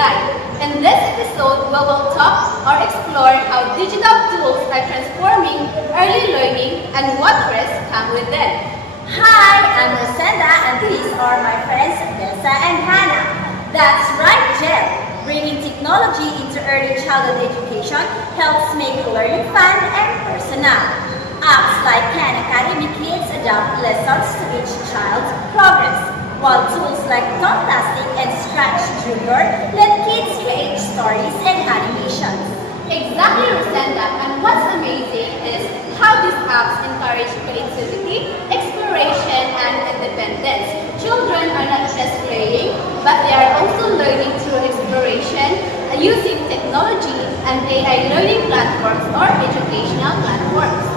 guide. In this episode, we will talk or explore how digital tools are transforming early learning and what risks come with them. Hi, I'm Rosenda and these are my friends Tessa and Hannah. That's right, Jel. Bringing technology into early childhood education helps make learning fun and personal. Apps like Khan Academy Kids adapt lessons to each child's progress, while tools like Fantastic and Scratch Junior let kids create stories and animations. Exactly, Rosenda. And what's amazing is how these apps encourage creativity, exploration, and independence. Children are not just playing, but they are also learning through exploration using technology and AI learning platforms or educational platforms.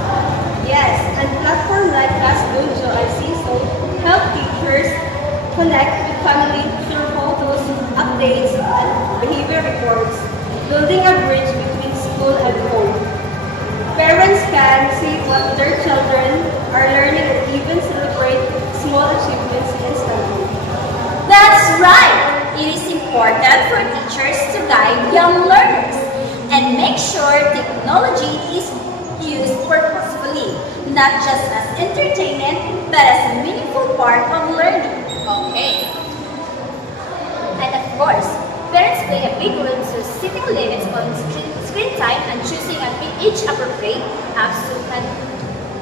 Yes, and platforms like Classdojo and CISO help teachers connect with family through photos, updates, and behavior reports, building a bridge between school and home. Parents can see what their children are learning and even celebrate small achievements instantly. That's right! It is important for teachers to guide young learners and make sure technology is used purposefully, not just as entertainment, but as a meaningful part of learning. Okay. And of course, parents play a big role to setting limits on screen time and choosing an age-appropriate apps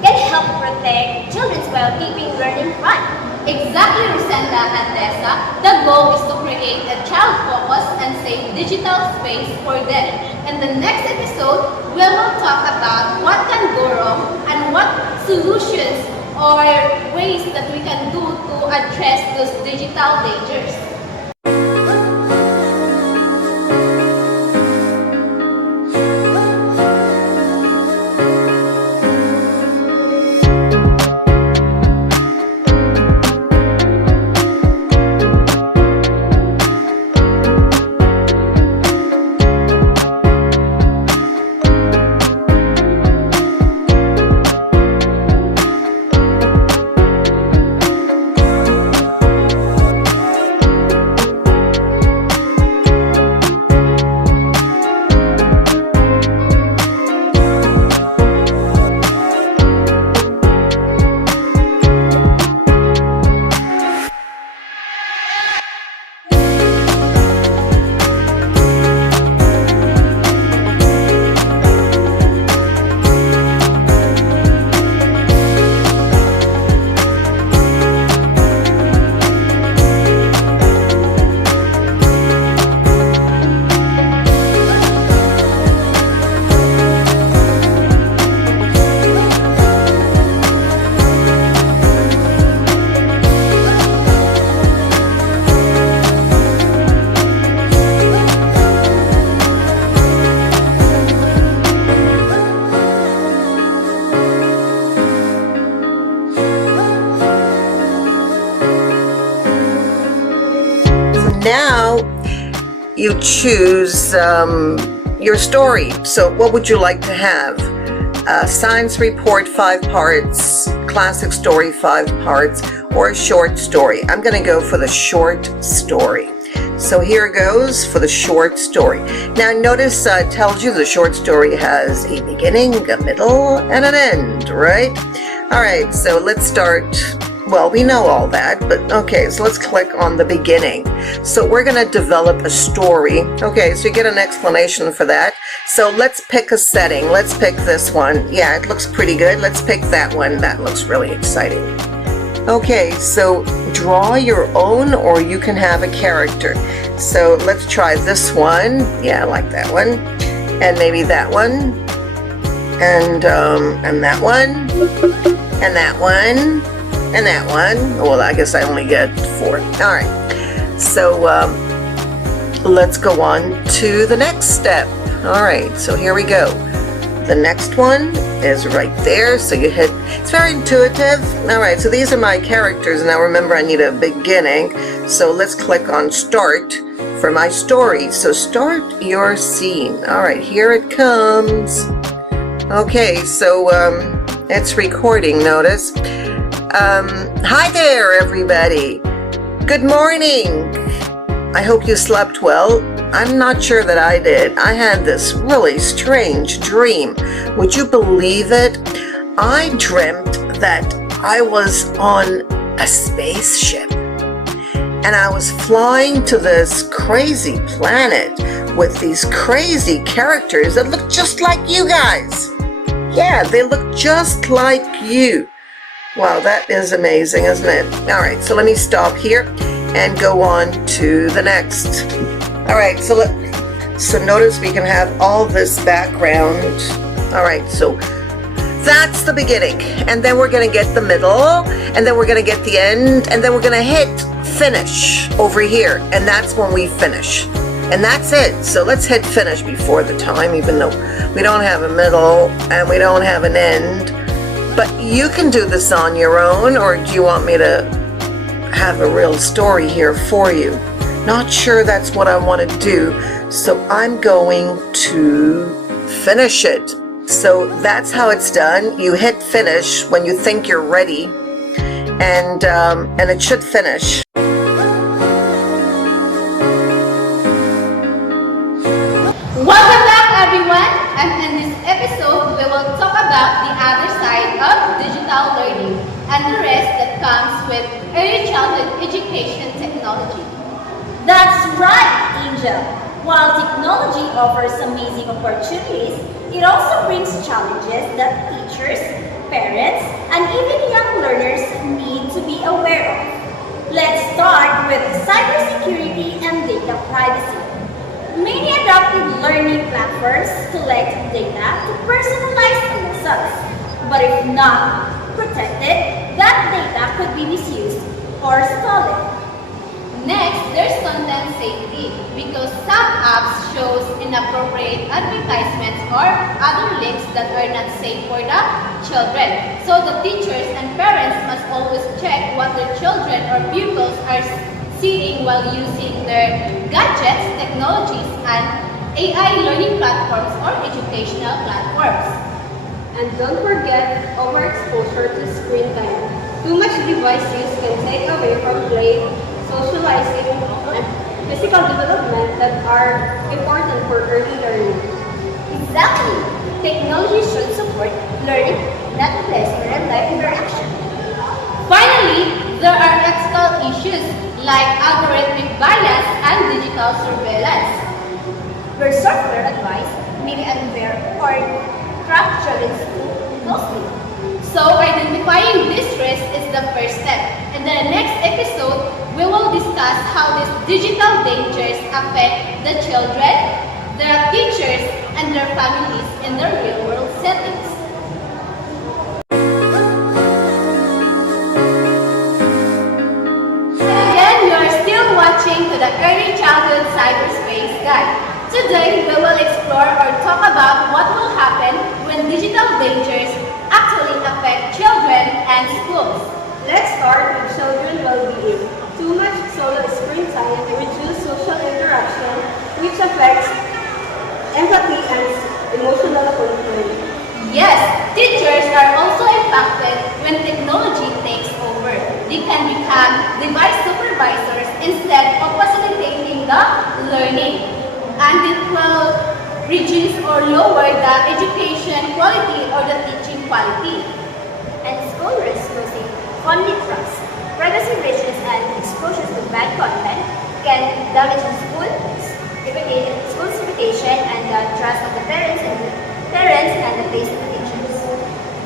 can help protect children while keeping learning fun. Exactly, Rosenda and Tessa. The goal is to create a child-focused and safe digital space for them. In the next episode, we will talk about what can go wrong and what solutions or ways that we can do to address those digital dangers. Now you choose your story. So what would you like to have? Science report 5 parts, classic story 5 parts, or a short story? I'm going to go for the short story. So here goes for the short story. Now notice it tells you the short story has a beginning, a middle, and an end, right? All right, so let's start. Well, we know all that, but okay, so let's click on the beginning. So we're going to develop a story. Okay, so you get an explanation for that. So let's pick a setting. Let's pick this one. Yeah, it looks pretty good. Let's pick that one. That looks really exciting. Okay, so draw your own, or you can have a character. So let's try this one. Yeah, I like that one. And maybe that one. And that one. And that one. And that one. Well, I guess I only get 4. All right. So let's go on to the next step. All right. So here we go. The next one is right there. So you hit. It's very intuitive. All right. So these are my characters. Now remember, I need a beginning. So let's click on Start for my story. So start your scene. All right. Here it comes. Okay. So it's recording. Notice. Hi there, everybody. Good morning. I hope you slept well. I'm not sure that I did. I had this really strange dream. Would you believe it? I dreamt that I was on a spaceship and I was flying to this crazy planet with these crazy characters that look just like you guys. Yeah, they look just like you. Wow, that is amazing, isn't it? All right, so let me stop here and go on to the next. All right, so notice we can have all this background. All right, so that's the beginning, and then we're gonna get the middle, and then we're gonna get the end, and then we're gonna hit finish over here, and that's when we finish. And that's it. So let's hit finish before the time, even though we don't have a middle and we don't have an end. But you can do this on your own, or do you want me to have a real story here for you? Not sure that's what I want to do, so I'm going to finish it. So that's how it's done. You hit finish when you think you're ready, and it should finish. Welcome back, everyone. And in this episode, we will talk about the other side of digital learning and the risk that comes with early childhood education technology. That's right, Angel. While technology offers amazing opportunities, it also brings challenges that teachers, parents, and even young learners need to be aware of. Let's start with cybersecurity and data privacy. Many adaptive learning platforms collect data to personalize lessons, but if not protected, that data could be misused or stolen. Next, there's content safety because some apps shows inappropriate advertisements or other links that are not safe for the children. So the teachers and parents must always check what their children or pupils are seeing while using their gadgets, technologies, and AI learning platforms or educational platforms. And don't forget overexposure to screen time. Too much device use can take away from play, socializing, and physical development that are important for early learning. Exactly. Technology should support learning, not replace real-life interaction. Finally, there are ethical issues like algorithmic bias and digital surveillance. Where software advice may be unfair or track children too closely. So identifying this risk is the first step. In the next episode, we will discuss how these digital dangers affect the children, their teachers, and their families in their real-world settings. Again, you are still watching to the Early Childhood Cyberspace Guide. Today, we will explore or talk about what will happen when digital dangers actually affect children and schools. Let's start with children well-being. Too much solo screen time reduces social interaction, which affects empathy and emotional control. Yes, teachers are also impacted when technology takes over. They can become device supervisors instead of facilitating the learning. And it will reduce or lower the education quality or the teaching quality. And school risks losing funding trust. Privacy breaches and exposure to bad content can damage the school's reputation and the trust of the parents and the place of the teachers.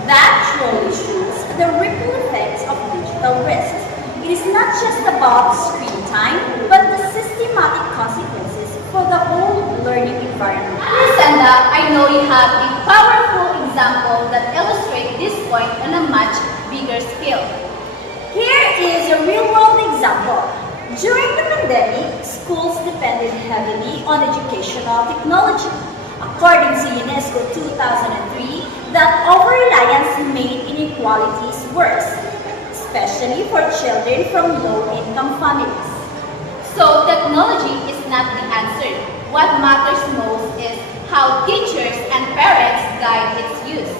That truly shows the ripple effects of digital risks. It is not just about screen time, but the systematic consequences for the whole learning environment. Sanda, I know you have a powerful example that illustrates this point on a much bigger scale. Here is a real-world example. During the pandemic, schools depended heavily on educational technology. According to UNESCO 2003, that over-reliance made inequalities worse, especially for children from low-income families. So technology is not the answer. What matters most is how teachers and parents guide its use.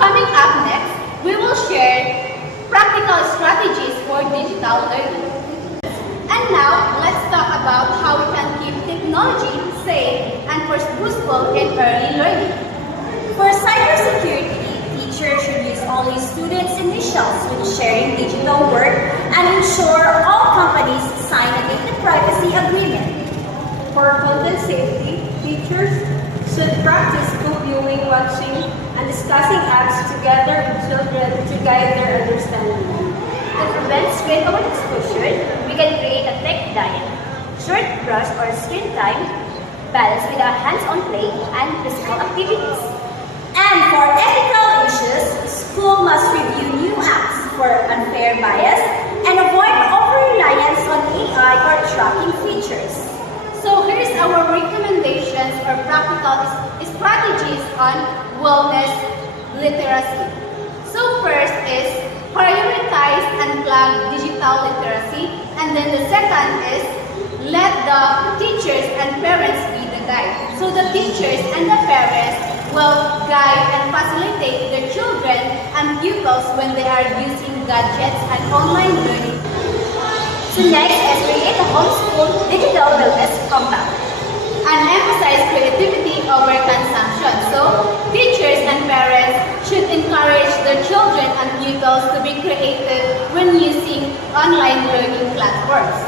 Coming up next, we will share practical strategies for digital learning. And now, let's talk about how we can keep technology and purposeful in early learning. For cybersecurity, teachers should use only students' initials when sharing digital work and ensure all companies sign a data privacy agreement. For content safety, teachers should practice co-viewing, watching, and discussing apps together with children to guide their understanding. To prevent screen-over exposure, we can create a tech diet. Short brush or screen time, balanced with our hands-on play and physical activities. And for ethical issues, school must review new apps for unfair bias and avoid over-reliance on AI or tracking features. So here's our recommendations or practical strategies on wellness literacy. So first is prioritize and plug digital literacy, and then the second is let the teachers and parents be the guide. So the teachers and the parents will guide and facilitate their children and pupils when they are using gadgets and online learning. So next is create a homeschool digital wellness compact. And emphasize creativity over consumption. So teachers and parents should encourage their children and pupils to be creative when using online learning platforms.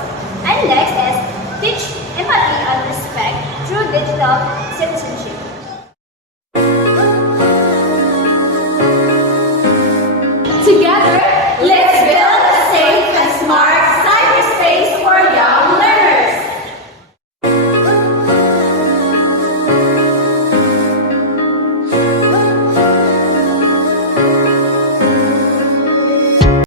And next is teach empathy and respect through digital citizenship.